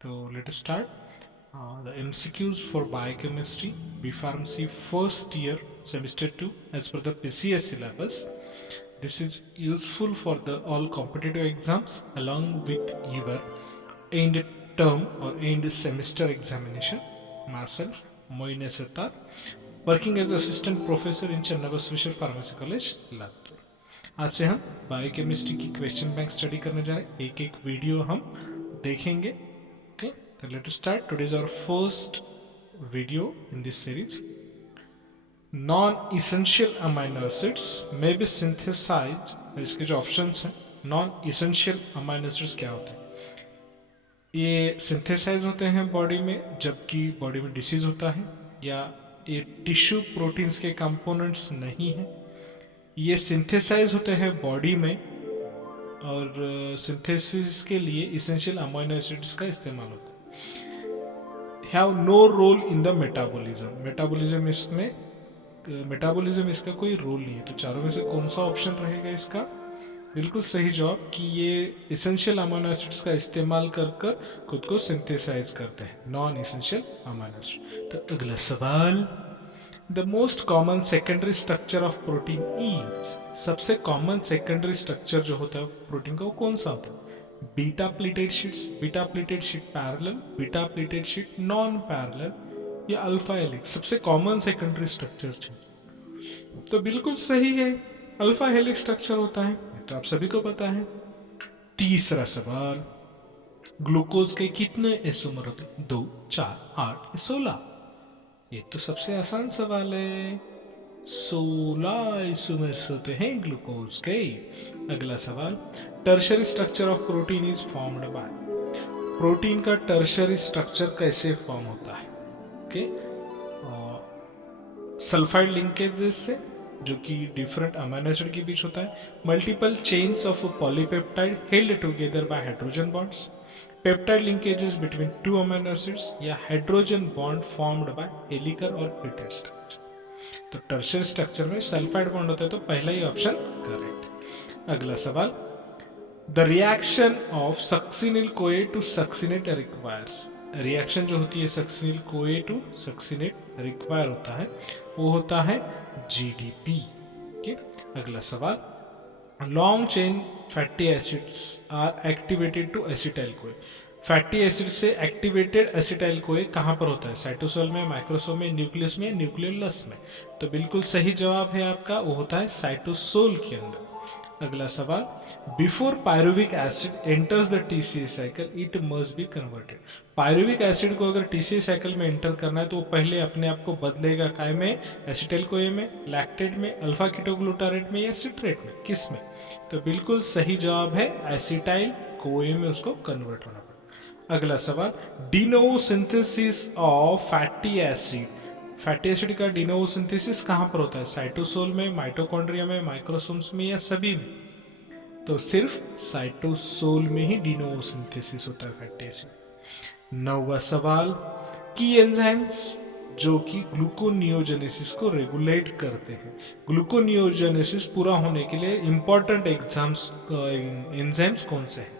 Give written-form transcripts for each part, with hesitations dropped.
So let us start. The MCQs for biochemistry, B-Pharmacy first year, semester 2, as per the PCS syllabus. This is useful for the all competitive exams along with your end term or end semester examination. Myself, Moin Sattar, working as assistant professor in Channabasweshwar Pharmacy College, Latur. आज से हम biochemistry की question bank study करने जा रहे हैं. एक एक वीडियो हम देखेंगे. Okay, so let us start. Today is our first video in this series. Non-essential amino acids may be synthesized. इसके जो ऑप्शंस हैं, non-essential amino acids क्या होते हैं? ये सिंथेसाइज होते हैं बॉडी में जबकि बॉडी में डिसीज होता है, या ये टिश्यू प्रोटीन्स के कंपोनेंट्स नहीं हैं. ये सिंथेसाइज होते हैं बॉडी में और सिंथेसिस के लिए इसेंशियल अमीनो एसिड्स का इस्तेमाल होता है. Have no role in the metabolism. Metabolism इसका कोई रोल नहीं है. तो चारों में से कौन सा ऑप्शन रहेगा इसका? बिल्कुल सही जवाब कि ये इसेंशियल अमीनो एसिड्स का इस्तेमाल कर कर खुद को सिंथेसाइज करते हैं, नॉन इसेंशियल अमीनो एसिड. तो अगला सवाल, the most common secondary structure of protein is. सबसे कॉमन सेकेंडरी स्ट्रक्चर जो होता है प्रोटीन का वो कौन सा होता है? Beta pleated sheets, beta pleated sheet parallel, beta pleated sheet non parallel या अल्फा हेलिक्स. सबसे कॉमन सेकेंडरी स्ट्रक्चर तो बिल्कुल सही है, अल्फा हेलिक्स स्ट्रक्चर होता है. तो आप सभी को पता है. तीसरा सवाल, ग्लूकोज के कितने एसोमर होते हैं? 2, 4, 8, 16. ये तो सबसे आसान सवाल है. 16 आइसोमर्स होते हैं ग्लूकोज के. अगला सवाल, tertiary structure of protein is formed by. Protein का टर्शरी स्ट्रक्चर कैसे फॉर्म होता है? ओके, सल्फाइड लिंकेजेस से, जो कि डिफरेंट अमीनो एसिड के बीच होता है. Multiple chains of polypeptide held together by hydrogen bonds. Peptide linkages between two amino acids या hydrogen bond formed by helical और प्लेटेड स्ट्रक्चर. तो टर्शियरी स्ट्रक्चर में सल्फाइड बॉन्ड होता है, तो पहला ही ऑप्शन करेक्ट. अगला सवाल, the reaction of succinyl CoA to succinate requires. Reaction जो होती है succinyl CoA to succinate require होता है, वो होता है जीडीपी. अगला सवाल, long chain fatty acids are activated to acetyl CoA. Fatty acid से एक्टिवेटेड एसिटाइल कोए कहां पर होता है? साइटोसोल में, माइक्रोसोम में, न्यूक्लियस में, न्यूक्लियोलस में. तो बिल्कुल सही जवाब है आपका, वो होता है साइटोसोल के अंदर. अगला सवाल, before pyruvic acid enters the TCA cycle it must be converted. Pyruvic acid को अगर टीसीए साइकिल में एंटर करना है तो वो पहले अपने आप को बदलेगा काय में? एसिटाइल कोए में, लैक्टेट में, अल्फा कीटोग्लूटारेट में या सिट्रेट में, किस में? तो बिल्कुल सही जवाब है एसिटाइल कोए में उसको कन्वर्ट होना पड़ेगा. अगला सवाल, de novo synthesis of fatty acid. Fatty acid का डिनोवो सिंथेसिस कहां पर होता है? साइटोसोल में, माइटोकॉन्ड्रिया में, माइक्रोसोम्स में या सभी में? तो सिर्फ साइटोसोल में ही डिनोवो सिंथेसिस होता है फैटी एसिड. 9वां सवाल, की एंजाइम्स जो कि ग्लूकोनियोजेनेसिस को रेगुलेट करते हैं. ग्लूकोनियोजेनेसिस पूरा होने के लिए इंपॉर्टेंट एंजाइम्स कौन से हैं?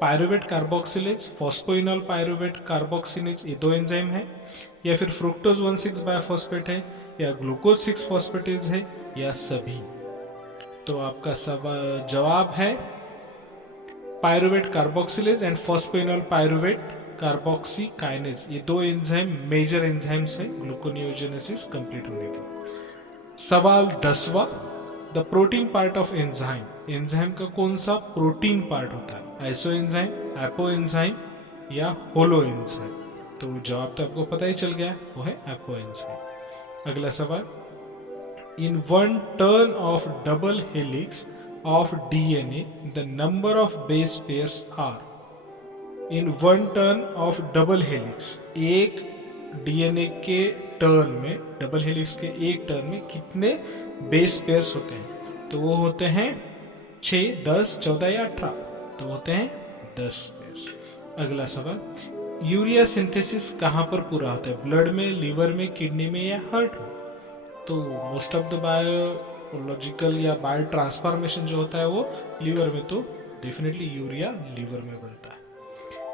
Pyruvate carboxylase, phosphoenol pyruvate carboxylase, ये 2 एंजाइम है, या फिर फ्रुक्टोज 1,6 बायफॉस्फेट है, या ग्लूकोज 6 फॉस्फेटेज है, या सभी? तो आपका जवाब है pyruvate carboxylase and phosphoenol pyruvate carboxy kinase. ये 2 एंजाइम मेजर एंजाइम्स हैं ग्लूकोनियोजेनेसिस कंप्लीट होने के. सवाल 10वां, the protein part of enzyme. Enzyme का कौन सा प्रोटीन पार्ट होता है? आइसो एंजाइम, एपो एंजाइम या होलो एंजाइम? तो जवाब तो आपको पता ही चल गया, वो है एपो एंजाइम. अगला सवाल, in one turn of double helix of DNA the number of base pairs are. In one turn of double helix, एक डीएनए के टर्न में, डबल हेलिक्स के एक टर्न में कितने बेस पेयर्स होते हैं? तो वो होते हैं 6, 10, 14 या 18. तो होते हैं 10 पेयर्स. अगला सवाल, यूरिया सिंथेसिस कहां पर पूरा होता है? ब्लड में, लीवर में, किडनी में या हार्ट में? तो मोस्ट ऑफ द बायोलॉजिकल या बायो ट्रांसफॉर्मेशन जो होता है वो लीवर में, तो डेफिनेटली यूरिया लीवर में बनता है.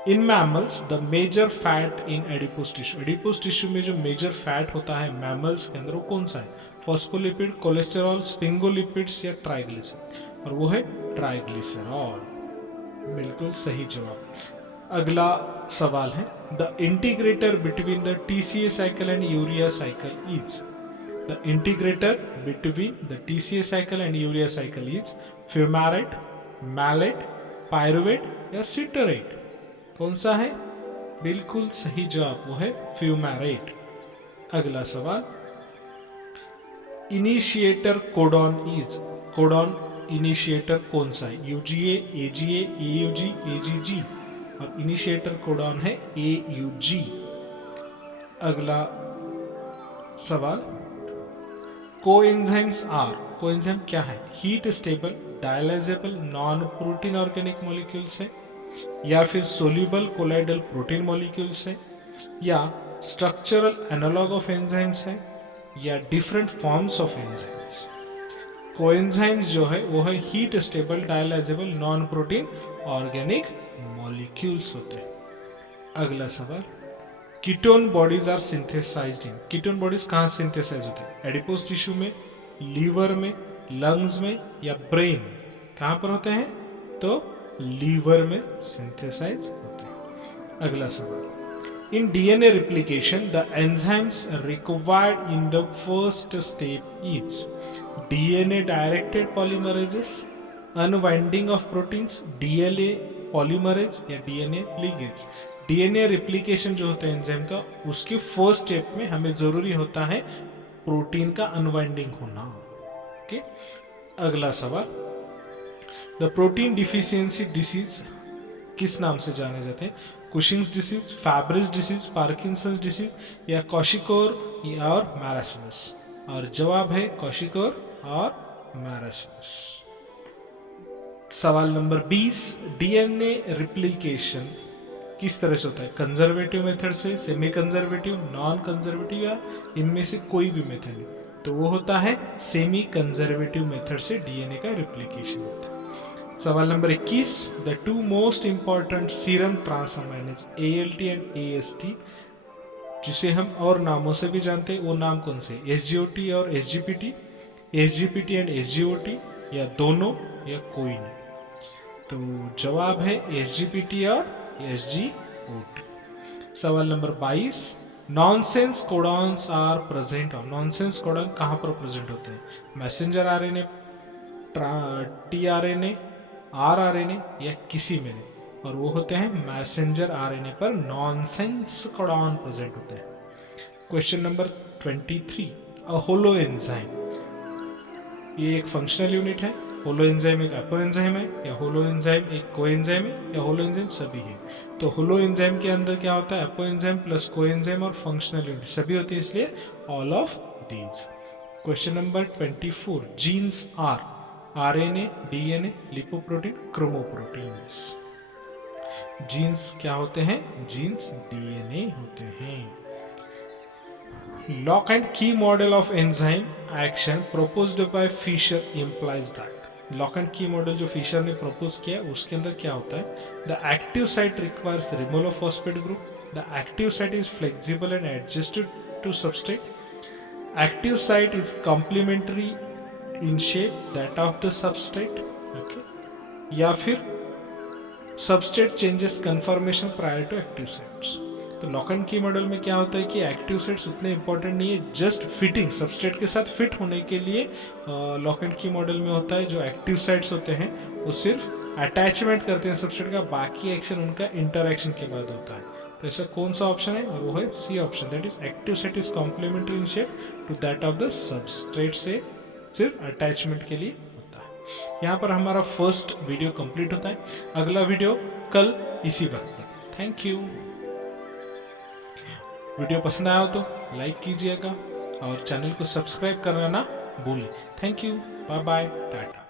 In mammals the major fat in adipose tissue, adipose tissue में जो मेजर फैट होता है मैमल्स के अंदर वो कौन सा है? फॉस्फोलिपिड, कोलेस्टेरॉल, स्पिंगोलिपिड्स या ट्राइग्लिसराइड, और वो है ट्राइग्लिसरॉल। बिल्कुल सही जवाब। अगला सवाल है the integrator between the TCA cycle and urea cycle is, the integrator between the TCA cycle and urea cycle is fumarate, malate, pyruvate या सिटरेट, कौन सा है? बिल्कुल सही जवाब वो है फ्यूमारेट। अगला सवाल initiator codon is, codon initiator कौन सा है? यूजीए, एजीए, एयूजी, एजीजी, और इनिशिएटर कोडॉन है एयूजी। अगला सवाल कोएंजाइम्स आर, कोएंजाइम क्या है? Heat stable, dialysable, non protein organic molecules है, या फिर सोल्यूबल कोलाइडल प्रोटीन मॉलिक्यूल्स है, या स्ट्रक्चरल एनालॉग ऑफ एंजाइम्स है, या different forms of enzymes. Coenzymes जो है वो है heat stable, dialysable, non protein organic molecules होते हैं। अगला सवाल ketone bodies are synthesised in, ketone bodies कहाँ सिंथेसाइज होते हैं? एडिपोज टिश्यू में, लीवर में, लंग्स में या ब्रेन, कहाँ पर होते हैं? तो लीवर में सिंथेसाइज होते हैं। अगला सवाल in DNA replication the enzymes required in the first step is DNA directed polymerases, unwinding of proteins, DLA polymerase या डीएनए लिगेज। डीएनए रिप्लिकेशन जो होता है एंजाइम का, उसके फर्स्ट स्टेप में हमें जरूरी होता है प्रोटीन का अनवाइंडिंग होना। ओके, अगला सवाल द प्रोटीन डिफिशियंसी डिसीज किस नाम से जाने जाते हैं? Cushing's disease, Fabry's disease, Parkinson's disease या कॉशिकोर और मैरासिनस, और जवाब है कॉशिकोर और मैरासिनस। सवाल नंबर 20 डीएनए रिप्लिकेशन किस तरह से होता है? कंजर्वेटिव मेथड से, सेमी कंजर्वेटिव, नॉन कंजर्वेटिव या इनमें से कोई भी मेथड है? तो वो होता है सेमी कंजर्वेटिव मेथड से डीएनए का रिप्लिकेशन होता है। सवाल number 21 the two most important serum transaminase ALT and AST, जिसे हम और नामों से भी जानते हैं, वो नाम कौन से? SGOT और SGPT, SGPT एंड SGOT, या दोनों या कोई नहीं? तो जवाब है SGPT और SGOT। सवाल नंबर 22 नॉनसेंस कोडॉन्स आर प्रेजेंट, और नॉनसेंस कोडॉन कहां पर प्रेजेंट होते हैं? मैसेंजर आरएनए, tRNA, rRNA या किसी में नहीं, और वो होते हैं मैसेंजर आरएनए पर नॉनसेंस कोडॉन प्रेजेंट होते हैं। क्वेश्चन नंबर 23 अ होलो एंजाइम, ये एक फंक्शनल यूनिट है। होलो एंजाइम एक एपो एंजाइम है, या होलो एंजाइम एक कोएंजाइम है, या होलो एंजाइम सभी है? तो होलो एंजाइम के अंदर क्या होता है? एपो एंजाइम प्लस कोएंजाइम और फंक्शनल यूनिट सभी होती है, इसलिए all of these. Question number 24 genes are RNA, DNA, lipoprotein, chromoproteins. Genes क्या होते हैं? जीन्स DNA होते हैं। Lock and key model of enzyme action proposed by Fischer implies that, lock and key model जो फिशर ने propose किया उसके अंदर क्या होता है? The active site requires removal of phosphate group, the active site is flexible and adjusted to substrate, active site is complementary in shape that of the substrate, okay, या फिर substrate changes conformation prior to active sites. तो lock and key model में क्या होता है कि active sites उतने important नहीं है, जस्ट फिटिंग सबस्ट्रेट के साथ फिट होने के लिए लॉक एंड की मॉडल में होता है। जो एक्टिव साइट्स होते हैं वो सिर्फ अटैचमेंट करते हैं सबस्ट्रेट का, बाकी एक्शन उनका इंटरएक्शन के बाद होता है। तो ऐसा कौन सा ऑप्शन है? वो है C option, that is active site is complementary in shape to that of the substrate, से सिर्फ अटैचमेंट के लिए होता है। यहाँ पर हमारा फर्स्ट वीडियो कंप्लीट होता है। अगला वीडियो कल इसी वक्त पर। Thank you. वीडियो पसंद आया हो तो लाइक कीजिएगा और चैनल को सब्सक्राइब करना ना भूलें। Thank you, bye bye, Tata.